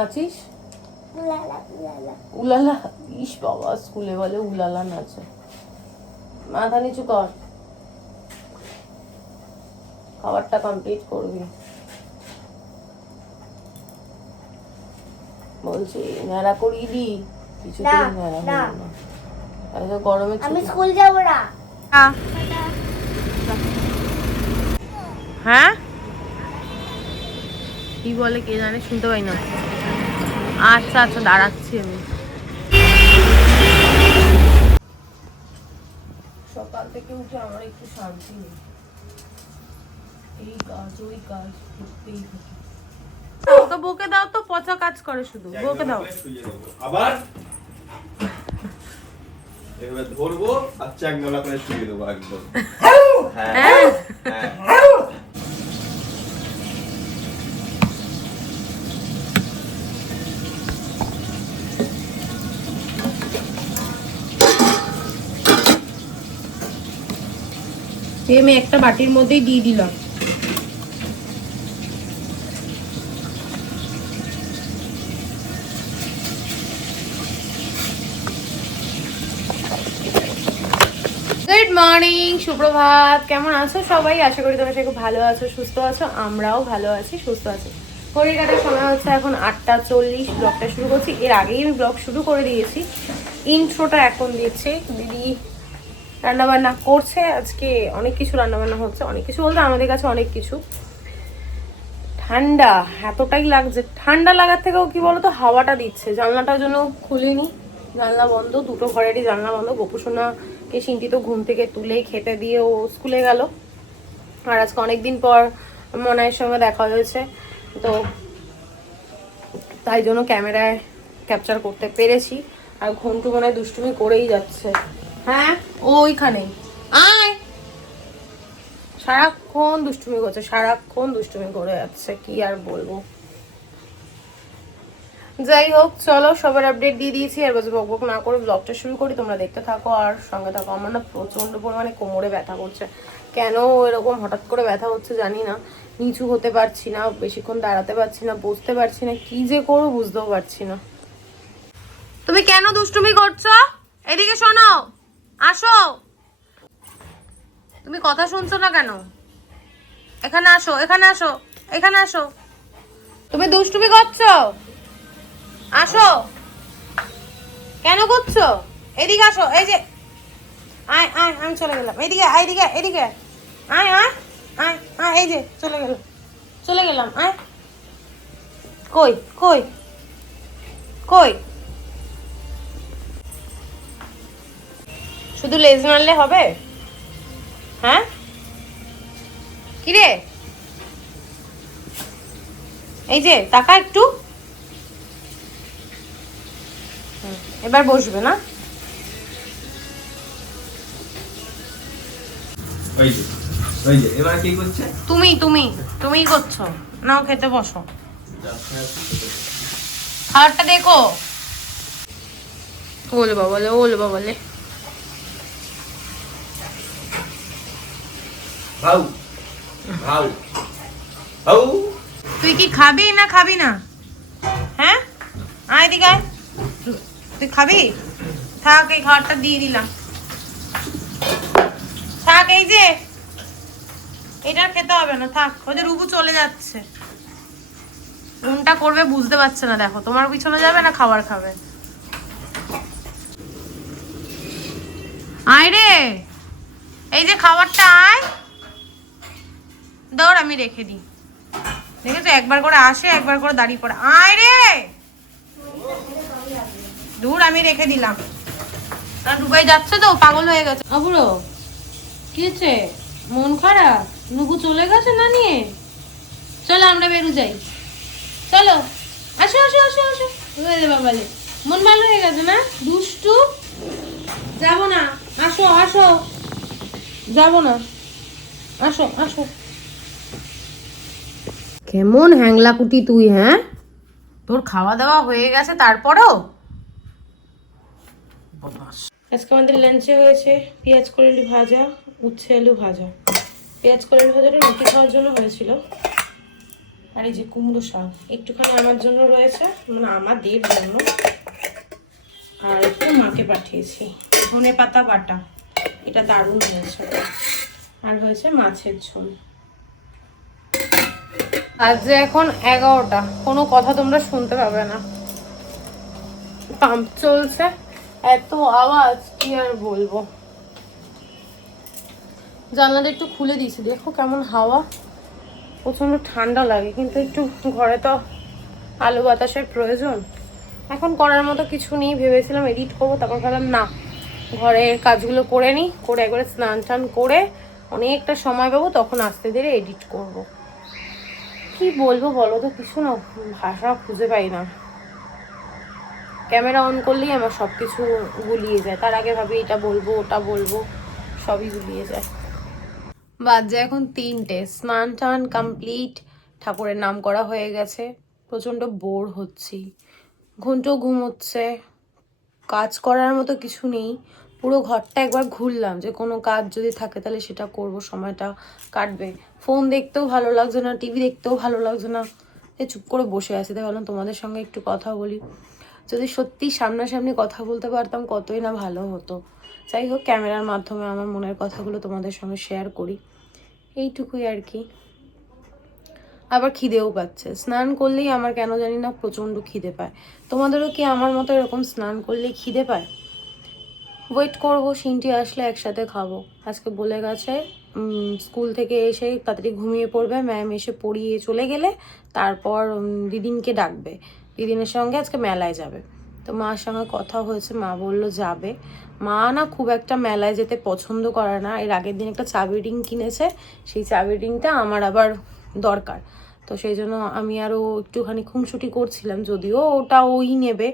নাচিস? উলালা। ইস বাবা, স্কুলে বলে উলালা নাচে। মাথা নিচু কর, খাবারটা কমপ্লিট করবি বলছি। নেড়া করিয়ে দি কিছুতেই নেড়া হবে না, গরমে আমি স্কুল যাব না। হ্যাঁ কি বলে কে জানে, শুনতে পাই না। আচ্ছা আচ্ছা, দাঁড়াচ্ছি আমি। সকাল থেকে উঠে আমার একটু শান্তি নেই, এই কাজ ওই কাজ করতেই থাকে। তো বকে দাও তো, পচা কাজ করে শুধু, বকে দাও। আবার এভাবে ধরবো আর চ্যাংলা করে শুয়ে দেবো একদম। হ্যাঁ আমি একটা বাটির মধ্যেই দিয়ে দিলাম। গুড মর্নিং, সুপ্রভাত। কেমন আছো সবাই? আশা করি তোমরা খুব ভালো আছো, সুস্থ আছো। আমরাও ভালো আছি, সুস্থ আছি। ঘড়ির কাটার সময় হচ্ছে এখন 8:40। ব্লগটা শুরু করছি। এর আগেই আমি ব্লগ শুরু করে দিয়েছি, ইন্ট্রোটা এখন দিচ্ছে। দিদি রান্নাবান্না করছে, আজকে অনেক কিছু রান্নাবান্না হচ্ছে। অনেক কিছু বলতে আমাদের কাছে অনেক কিছু। ঠান্ডা এতটাই লাগছে, ঠান্ডা লাগার থেকেও কি বলতো হাওয়াটা দিচ্ছে। জানলাটার জন্য খুলিনি, জানলা বন্ধ, দুটো ঘরেরই জানলা বন্ধ। গোপুসোনাকে সিন্টি তো ঘুম থেকে তুলে খেতে দিয়ে ও স্কুলে গেল। আর আজকে অনেকদিন পর মনায়ের সঙ্গে দেখা হয়েছে, তো তাই জন্য ক্যামেরায় ক্যাপচার করতে পেরেছি। আর ঘন্টু মনে হয় দুষ্টুমি করেই যাচ্ছে। হ্যাঁ ওইখানেই আয়, সারাক্ষণ দুষ্টুমি করছে, সারাক্ষণ দুষ্টুমি করে যাচ্ছে, কি আর বলবো। যাই হোক, চলো সবার আপডেট দিয়ে দিয়েছি। আর বাজে বকবক না করে ব্লগটা শুরু করি। তোমরা দেখতে থাকো আর সঙ্গে থাকো। আমার না প্রচন্ড পরিমাণে কোমরে ব্যথা করছে। কেন এরকম হঠাৎ করে ব্যথা হচ্ছে জানি না। নিচু হতে পারছি না, বেশিক্ষণ দাঁড়াতে পারছি না, বসতে পারছি না, কি যে করবো বুঝতেও পারছি না। তুমি কেন দুষ্টুমি করছো? এদিকে শোনো, আসো। তুমি কথা শুনছো না কেন? এখানে আসো, এখানে আসো, এখানে আসো। তুমি দুষ্টুমি করছো, আসো। কেন করছো? এদিকে আসো। এই যে আয় আয়, আমি চলে গেলাম। এদিকে এদিকে এদিকে আয় আয় আয় আয়, এই যে চলে গেলাম, চলে গেলাম। আয়, কই কই কই? শুধু লেজ মারলে হবে? হ্যাঁ কিরে, এই যে টাকা একটু। এবার বসবে না? ওই যে এবার কি করছে? তুমিই করছো। নাও খেতে বসো, খাবারটা দেখো। ওলে বাবালে, ওলে বাবালে। ভাউ ভাউ ভাউ। তুই কি খাবি না খাবি না? হ্যাঁ আয় এদিকে আয়। তুই খাবি? থাক, এই খাবারটা দিয়ে দিলাম, থাক। এই যে এটা খেতে হবে না, থাক। ওই যে রুবু চলে যাচ্ছে, কোনটা করবে বুঝতে পারছে না। দেখো, তোমার পিছনে যাবে না খাবার খাবে। আয় রে, এই যে খাবারটা আয়। দৌড়, আমি রেখে দিই। দেখেছো, একবার করে আসে, একবার করে দাঁড়িয়ে পড়ে। আয় রে, দূর, আমি রেখে দিলাম। কারণ ডুবাই যাচ্ছে তো, পাগল হয়ে গেছে। আবুড়ো কি হচ্ছে? মন খারাপ? নুবু চলে গেছে না নিয়ে? চলো আমরা বেরু যাই, চলো। আসো আসো আসো আসো। বাবালে, মন ভালো হয়ে গেছে না? দুষ্টু যাবো না, আসো আসো। যাবো না, আসো আসো। কেমন হ্যাংলা কুটি তুই, হ্যাঁ? তোর খাওয়া দাওয়া হয়ে গেছে তারপরেও? আজকে আমাদের লাঞ্চে হয়েছে পেঁয়াজ কলি ভাজা, উচ্ছে আলু ভাজা। পেঁয়াজ কলি ভাজাটা রুটি খাওয়ার জন্য হয়েছিল, আর এই যে কুমড়ো শাক একটুখানি আমার জন্য রয়েছে, মানে আমাদের জন্য, আর একটু মাকে পাঠিয়েছি। ধনে পাতা বাটা, এটা দারুণ হয়েছে। আর হয়েছে মাছের ঝোল। আজ যে এখন 11টা, কোনো কথা তোমরা শুনতে পাবে না। পাম্প চলছে, এত আওয়াজ কি আর বলবো। জানলাটা একটু খুলে দিয়েছি, দেখো কেমন হাওয়া। প্রচন্ড ঠান্ডা লাগে, কিন্তু একটু ঘরে তো আলো বাতাসের প্রয়োজন। এখন করার মতো কিছু নেই, ভেবেছিলাম এডিট করবো, তারপর ভাবলাম না, ঘরের কাজগুলো করে নিই, করে একবারে স্নান টান করে অনেকটা সময় পাবো, তখন আস্তে ধীরে এডিট করব। কি বলবো বলো তো, কিছু না ভাষা খুঁজে পাই না। ক্যামেরা অন করলেই আমার সব কিছু গুলিয়ে যায়, তার আগে ভাবি এটা বলবো ওটা বলবো, সবই গুলিয়ে যায়। বাজে এখন 3টে, স্নান টান কমপ্লিট, ঠাকুরের নাম করা হয়ে গেছে। প্রচণ্ড বোর হচ্ছি, ঘন্টু ঘুমোচ্ছে, কাজ করার মতো কিছু নেই। পুরো ঘরটা একবার ঘুরলাম, যে কোনো কাজ যদি থাকে তাহলে সেটা করব, সময়টা কাটবে। ফোন দেখতেও ভালো লাগছে না, টিভি দেখতেও ভালো লাগছে না, চুপ করে বসে আছি। তাই ভাবলাম তোমাদের সঙ্গে একটু কথা বলি। যদি সত্যি সামনাসামনি কথা বলতে পারতাম কতই না ভালো হতো। যাই হোক, ক্যামেরার মাধ্যমে আমার মনের কথাগুলো তোমাদের সঙ্গে শেয়ার করি, এইটুকুই আর কি। আবার খিদেও পাচ্ছে, স্নান করলেই আমার কেন জানি না প্রচণ্ড খিদে পায়। তোমাদেরও কি আমার মতো এরকম স্নান করলেই খিদে পায়? ওয়েট করবো সিনটি আসলে একসাথে খাবো। আজকে বলে গেছে স্কুল থেকে এসে তাড়াতাড়ি ঘুমিয়ে পড়বে, ম্যাম এসে পড়িয়ে চলে গেলে তারপর দিদিনকে ডাকবে, দিদিনের সঙ্গে আজকে মেলায় যাবে। তো মার সঙ্গে কথা হয়েছে, মা বললো যাবে। মা না খুব একটা মেলায় যেতে পছন্দ করে না। এর আগের দিন একটা চাবি রিং কিনেছে, সেই চাবি রিংটা আমার আবার দরকার। তো সেই জন্য আমি আরও একটুখানি খুনসুটি করছিলাম, যদিও ওটা ওই নেবে।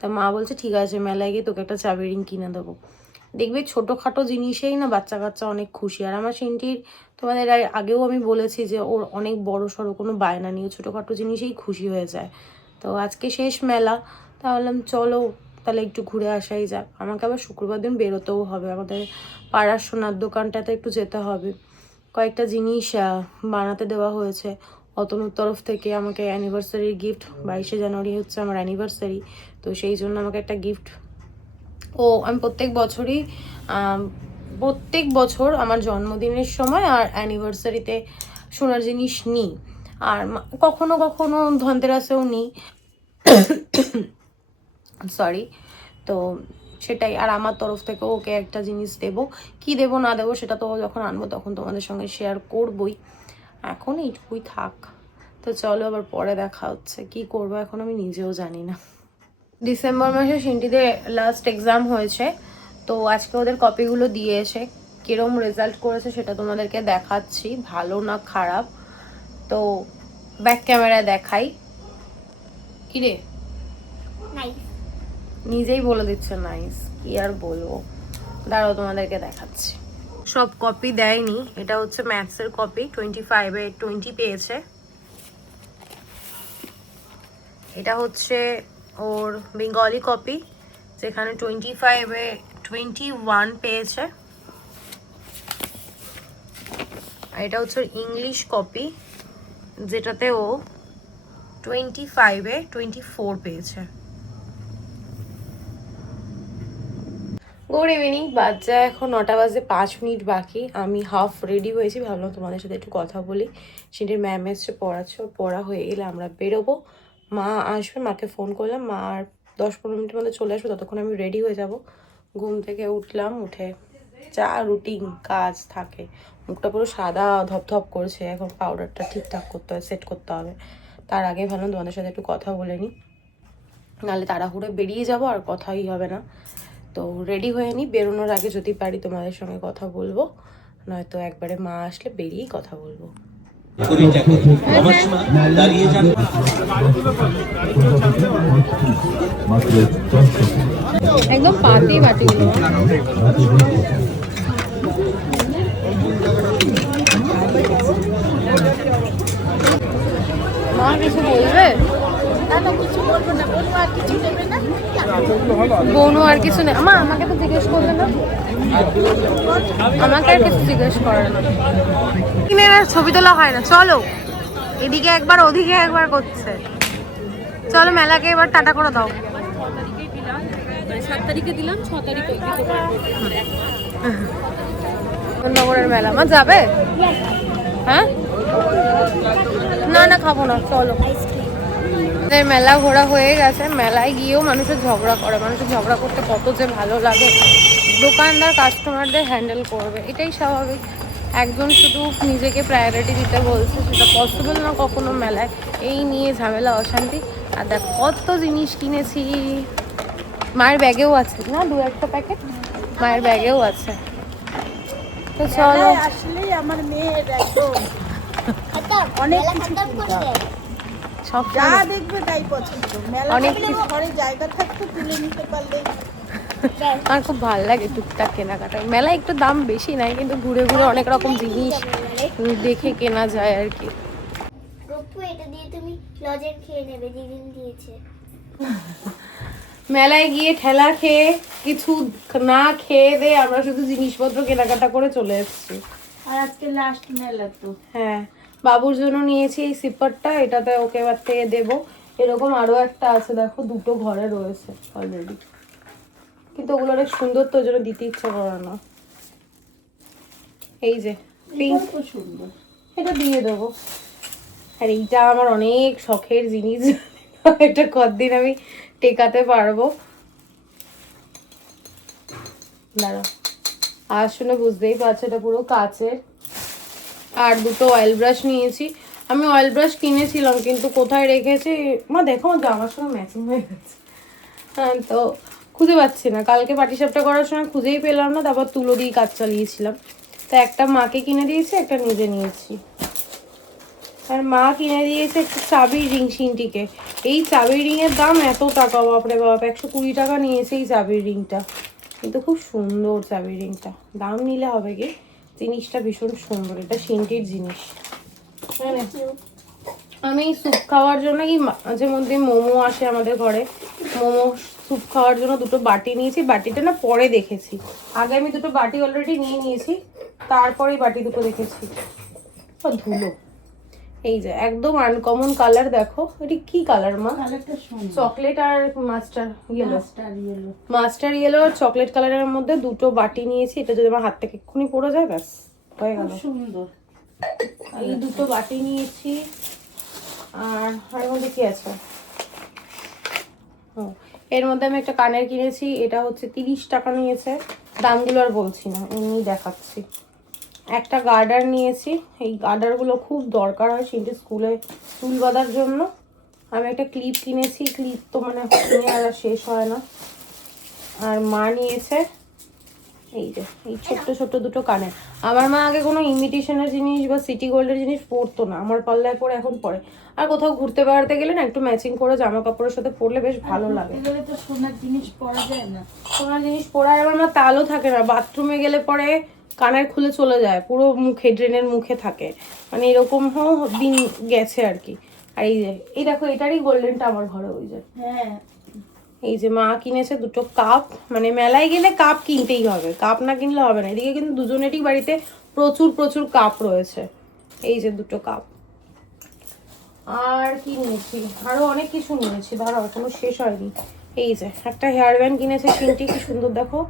তা মা বলছে ঠিক আছে, মেলায় গিয়ে তোকে একটা চাবি রিং কিনে দেবো। দেখবে ছোটোখাটো জিনিসেই না বাচ্চা কাচ্চা অনেক খুশি। আর আমার সিনটির, তোমাদের আগেও আমি বলেছি যে ওর অনেক বড় সড়ো কোনো বায়না নিয়ে, ছোটোখাটো জিনিসেই খুশি হয়ে যায়। তো আজকে শেষ মেলা, তাহলে চলো তাহলে একটু ঘুরে আসাই যাক। আমাকে আবার শুক্রবার দিন বেরোতেও হবে, আমাদের পাড়ার সোনার দোকানটাতে একটু যেতে হবে। কয়েকটা জিনিস বানাতে দেওয়া হয়েছে অতনুর তরফ থেকে আমাকে, অ্যানিভার্সারির গিফট। 22শে জানুয়ারি হচ্ছে আমার অ্যানিভার্সারি, তো সেই জন্য আমাকে একটা গিফট। আমি প্রত্যেক বছর আমার জন্মদিনের সময় আর অ্যানিভার্সারিতে সোনার জিনিস নিই, আর কখনো কখনো ধনতেরাসেও নিই, সরি। তো সেটাই, আর আমার তরফ থেকে ওকে একটা জিনিস দেবো। কি দেবো না দেবো সেটা তো যখন আনবো তখন তোমাদের সঙ্গে শেয়ার করবই, এখন এইটুকুই থাক। তো চলো আবার পরে দেখা হচ্ছে। কি করবো এখন আমি নিজেও জানি না। ডিসেম্বর মাসে সিনটিদের লাস্ট এক্সাম হয়েছে, তো আজকে ওদের কপিগুলো দিয়েছে। কিরম রেজাল্ট করেছে সেটা তোমাদেরকে দেখাচ্ছি, ভালো না খারাপ। তো ব্যাক ক্যামেরা দেখাই। কিরে নিজেই বলে দিচ্ছে নাইস, কি আর বলবো, দাঁড়াও তোমাদেরকে দেখাচ্ছি। সব কপি দেয়নি, এটা হচ্ছে ম্যাথসের কপি, 25-এ 20 পেয়েছে। এটা হচ্ছে ওর বেঙ্গলি কপি, যেখানে 25-এ 21 পেয়েছে। আর এটা হচ্ছে ইংলিশ কপি, যেটাতে ও 25-এ 24 পেয়েছে। গুড ইভিনিং, বাচ্চা এখন 9টা বাজে 5 মিনিট বাকি। আমি হাফ রেডি হয়েছি, ভাবলাম তোমাদের সাথে একটু কথা বলি। সেটির ম্যাম এসছে পড়াচ্ছে, পড়া হয়ে গেলে আমরা বেরোবো। মা আসবে, মাকে ফোন করলাম, মা আর 10-15 মিনিটের মধ্যে চলে আসবে, ততক্ষণ আমি রেডি হয়ে যাব। ঘুম থেকে উঠলাম, উঠে যা রুটিন কাজ থাকে, মুখটা পুরো সাদা ধপধপ করছে, এখন পাউডারটা ঠিকঠাক করতে হবে, সেট করতে হবে। তার আগে ভাবলাম তোমাদের সাথে একটু কথা বলে নিই, নাহলে তাড়াহুড়ো বেরিয়ে যাব আর কথাই হবে না। তো রেডি হয়ে নিই, বেরোনোর আগে যদি পারি তোমাদের সঙ্গে কথা বলবো, নয়তো একবারে মা আসলে বেরিয়েই কথা বলবো। একদম পাতি বাটিগুলো মা কিছু বলবে? বোনও আর কিছু নেই। আমা আমাকে তো জিজ্ঞেস করবে না, আমাকে আর কিছু জিজ্ঞেস করে না। ছবি তোলা হয় না, চলো এদিকে একবার ওদিকে একবার করছে। চলো মেলাকে এবার টাটা করে দাও। 7 তারিখে দিলাম, 6 তারিখে নগরের মেলা মা যাবে? হ্যাঁ না না খাবো না, চলো। মেলা ঘোরা হয়ে গেছে। মেলায় গিয়েও মানুষের ঝগড়া করে, মানুষের ঝগড়া করতে কত যে ভালো লাগে। দোকানদার কাস্টমারদের হ্যান্ডেল করবে, এটাই স্বাভাবিক। একজন শুধু নিজেকে প্রায়োরিটি দিতে বলছে, সেটা পসিবল না কখনো মেলায়। এই নিয়ে ঝামেলা অশান্তি। আর দেখ কত জিনিস কিনেছি। মায়ের ব্যাগেও আছে না 2-1টা প্যাকেট, মায়ের ব্যাগেও আছে। তো চলো। আসলেই আমার মেয়ের একদম অনেক কিছু সব যা দেখবে তাই পছন্দ। মেলা অনেক থাকলে কিছু। ঘরে জায়গা থাকতো, তুলে নিতে পারলে। আমার খুব ভালো লাগে টুকটাক কেনাকাটা। মেলায় একটু দাম বেশি নাই, কিন্তু ঘুরে ঘুরে অনেক রকম জিনিস দেখে কেনা যায় আর কি। রূপু, এটা দিয়ে তুমি লজেন খেয়ে নেবে, দিদিন দিয়েছে। মেলায় গিয়ে ঠেলা খেয়ে কিছু না খেয়ে দে আমরা শুধু জিনিসপত্র কেনাকাটা করে চলে এসেছি। আর আজকে লাস্ট মেলা তো। হ্যাঁ, বাবুর জন্য নিয়েছি এই সিপারটা, এটাতে ওকে এবার থেকে দেবো। এরকম আরো একটা আছে, দেখো 2টো ঘরে রয়েছে অলরেডি, কিন্তু ওগুলো অনেক সুন্দর তো, ওই জন্য দিতে ইচ্ছা করে না। এই যে পিঙ্ক, খুব সুন্দর। এটা দিয়ে দেবো। আর এইটা আমার অনেক শখের জিনিস, এটা কতদিন আমি টেকাতে পারবো। দাঁড়াও, আর শুনে বুঝতেই পারছো এটা পুরো কাচের। আর 2টো অয়েল ব্রাশ নিয়েছি। আমি অয়েল ব্রাশ কিনেছিলাম, কিন্তু কোথায় রেখেছি মা দেখো, আমার জামার সঙ্গে ম্যাচিং হয়ে গেছে। হ্যাঁ, তো খুঁজে পাচ্ছি না। কালকে পাটিসাপটা করার সময় খুঁজেই পেলাম না, তারপর তুলো দিয়ে কাজ চালিয়েছিলাম। তো একটা মাকে কিনে দিয়েছি, একটা নিজে নিয়েছি। আর মা কিনে দিয়েছে একটা চাবির রিং সিনটিকে। এই চাবির রিংয়ের দাম এত টাকা, বাপরে বাপ, 120 টাকা নিয়েছে এই চাবির রিংটা। কিন্তু খুব সুন্দর চাবির রিংটা, দাম নিলে হবে কি, জিনিসটা ভীষণ সুন্দর। এটা সিনটির জিনিস। মানে আমি স্যুপ খাওয়ার জন্য কি মাঝে মধ্যে মোমো আসে আমাদের ঘরে, মোমো স্যুপ খাওয়ার জন্য 2টো বাটি নিয়েছি। বাটিটা না পরে দেখেছি, আগে আমি 2টো বাটি অলরেডি নিয়ে নিয়েছি, তারপরে বাটি 2টো দেখেছি। ধুলো। এই যে একদম আনকমন কালার, দেখো এটি কি কালার মা? কালারটা সুন্দর। চকলেট আর mustard yellow. Mustard yellow. Mustard yellow আর চকলেট কালারের মধ্যে 2টো বাটি নিয়েছি। এটা যদি আমার হাত থেকে এক্ষুনি পড়ে যায় ব্যাস হয়ে গেল। খুব সুন্দর। এই 2টো বাটি নিয়েছি। আর এর মধ্যে কি আছে? ও, এর মধ্যে আমি একটা কানের কিনেছি, এটা হচ্ছে 30 টাকা নিয়েছে। দামগুলো আর বলছি না, এমনি দেখাচ্ছি। একটা গার্ডার নিয়েছি, এই গার্ডারগুলো খুব দরকার হয় সিনটি স্কুলে চুল বাঁধার জন্য। আমি একটা ক্লিপ কিনেছি, ক্লিপ তো মানে কিনে আর শেষ হয় না। আর মা নিয়েছে এই যে এই ছোট্ট ছোট্ট 2টো কানের। আমার মা আগে কোনো ইমিটেশনের জিনিস বা সিটি গোল্ডের জিনিস পরতো না, আমার পাল্লায় পরে এখন পরে। আর কোথাও ঘুরতে বেড়াতে গেলে না একটু ম্যাচিং করে জামা কাপড়ের সাথে পরলে বেশ ভালো লাগে। গেলে তো সোনার জিনিস পরা যায় না। সোনার জিনিস পরায় আমার মা তালও থাকে না, বাথরুমে গেলে পরে কানের খুলে চলে যায়, পুরো মুখে, ড্রেনের মুখে থাকে। মানে এরকম দিন গেছে আর কি। আর এই যে এই দেখো, এটারই গোল্ডেনটা আমার ঘরে, ওই যে হ্যাঁ, এই যে মা কিনেছে 2টো কাপ। মানে মেলায় গেলে কাপ কিনতেই হবে, কাপ না কিনলে হবে না। এদিকে কিন্তু দুজনেরই বাড়িতে প্রচুর প্রচুর কাপ রয়েছে। এই যে 2টো কাপ। আর কি নিয়েছি, আরো অনেক কিছু নিয়েছি, দাঁড়াও এখনো শেষ হয়নি। এই যে একটা হেয়ার ব্যান্ড কিনেছে সিনটি, কি সুন্দর দেখো,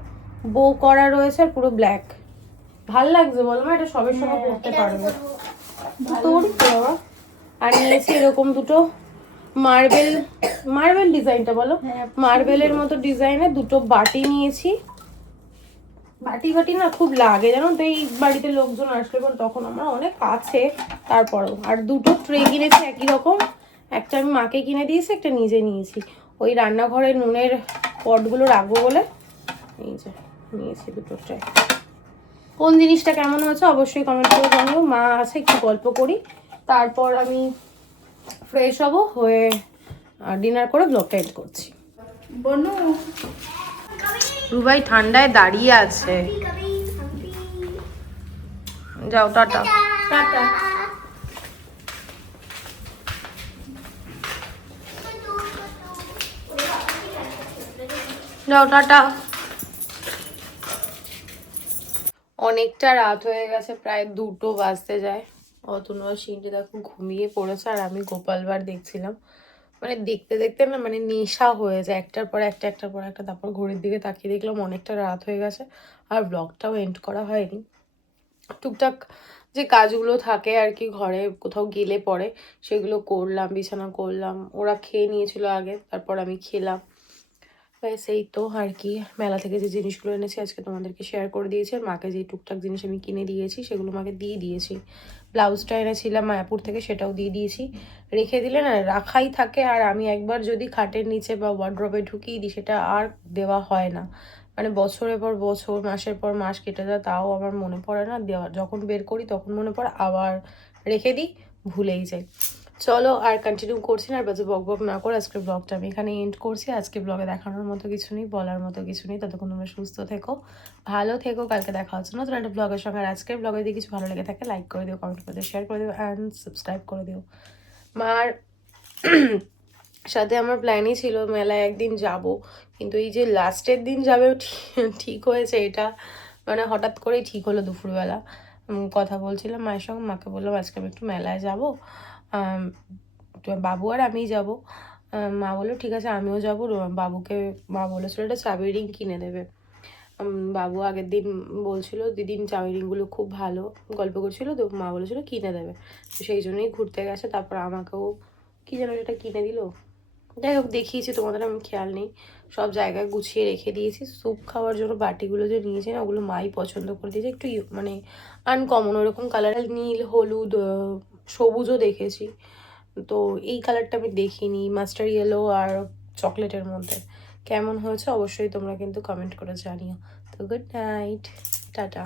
বো করা রয়েছে আর পুরো ব্ল্যাক। ভাল লাগছে বল মা, এটা সবের সময় পড়তে পারবে। তোর বাবা। আর নিয়েছি এরকম 2টো মার্বেল, মার্বেল ডিজাইনটা বলো, মার্বেলের মতো ডিজাইনের 2টো বাটি নিয়েছি। বাটি বাটি না খুব লাগে জানো তো, এই বাড়িতে লোকজন আসলে পর, তখন আমার অনেক আছে তারপরেও। আর 2টো ট্রে কিনেছি একই রকম, একটা আমি মাকে কিনে দিয়েছি, একটা নিজে নিয়েছি। ওই রান্নাঘরে নুনের পটগুলো রাখবো বলে। এই যে নিয়েছি 2টো ট্রে। কোন জিনিসটা কেমন হয়েছে অবশ্যই কমেন্ট করে জানিও। মা আছে, একটু গল্প করি, তারপর আমি ফ্রেশ হব, হয়ে ডিনার করে ব্লগটা এন্ড করছি। বনু রুবাই ঠান্ডায় দাঁড়িয়ে আছে। যাও টাটা। টাটা। যাও টাটা। অনেকটা রাত হয়ে গেছে, প্রায় 2টো বাজতে যায়। অতনু আর সিনটি দেখো ঘুমিয়ে পড়েছে, আর আমি গোপাল ভাঁড় দেখছিলাম। মানে দেখতে দেখতে না মানে নেশা হয়ে যায়, একটার পর একটা। তারপর ঘড়ির দিকে তাকিয়ে দেখলাম অনেকটা রাত হয়ে গেছে, আর ব্লগটাও এন্ড করা হয়নি। টুকটাক যে কাজগুলো থাকে আর কি, ঘরে কোথাও গেলে পরে সেগুলো করলাম, বিছানা করলাম। ওরা খেয়ে নিয়েছিল আগে, তারপর আমি খেলাম। ব্যাস এই তো আর কি। মেলা থেকে যে জিনিসগুলো এনেছি আজকে তোমাদেরকে শেয়ার করে দিয়েছি, আর মাকে যে টুকটাক জিনিস আমি কিনে দিয়েছি সেগুলো মাকে দিয়ে দিয়েছি। ব্লাউজটা এনেছিলাম মায়াপুর থেকে, সেটাও দিয়ে দিয়েছি। রেখে দিলে না রাখাই থাকে, আর আমি একবার যদি খাটের নিচে বা ওয়ার্ড্রবে ঢুকিয়ে দিই সেটা আর দেওয়া হয় না। মানে বছরের পর বছর, মাসের পর মাস কেটে যায়, তাও আমার মনে পড়ে না দেওয়া। যখন বের করি তখন মনে পড়ে, আবার রেখে দিই, ভুলেই যাই। চলো আর কন্টিনিউ করছি না, আর বাজে বক বক না করে আজকের ব্লগটা আমি এখানে এন্ড করছি। আজকে ব্লগে দেখানোর মতো কিছু নেই, বলার মতো কিছু নেই। ততক্ষণ তোমরা সুস্থ থেকো, ভালো থেকো। কালকে দেখা হচ্ছে নতুন একটা ব্লগের সঙ্গে। আর আজকের ব্লগে যদি কিছু ভালো লেগে থাকে লাইক করে দিও, কমেন্ট করে দিও, শেয়ার করে দিও অ্যান্ড সাবস্ক্রাইব করে দিও। মার সাথে আমার প্ল্যানই ছিল মেলায় একদিন যাব, কিন্তু এই যে লাস্টের দিন যাবে ঠিক হয়েছে এটা, মানে হঠাৎ করেই ঠিক হলো দুপুরবেলা। কথা বলছিলাম মায়ের সঙ্গে, মাকে বললাম আজকে আমি একটু মেলায় যাব, বাবু আর আমিই যাব। মা বললো ঠিক আছে আমিও যাবো। বাবুকে মা বলেছিল একটা চাবি রিং কিনে দেবে। বাবু আগের দিন বলছিল দিদি চাবি রিংগুলো খুব ভালো, গল্প করছিল, তো মা বলেছিল কিনে দেবে। তো সেই জন্যই ঘুরতে গেছে। তারপর আমাকেও কি যেন সেটা কিনে দিল, যাই হোক দেখিয়েছি তোমাদের, আমি খেয়াল নেই। সব জায়গায় গুছিয়ে রেখে দিয়েছি। স্যুপ খাওয়ার জন্য বাটিগুলো যে নিয়েছি না, ওগুলো মাই পছন্দ করে দিয়েছে, একটু মানে আনকমন ওরকম কালার, নীল হলুদ সবুজও দেখেছি, তো এই কালারটা আমি দেখিনি, মাস্টার ইয়েলো আর চকলেটের মধ্যে। কেমন হয়েছে অবশ্যই তোমরা কিন্তু কমেন্ট করে জানিও। তো গুড নাইট, টাটা।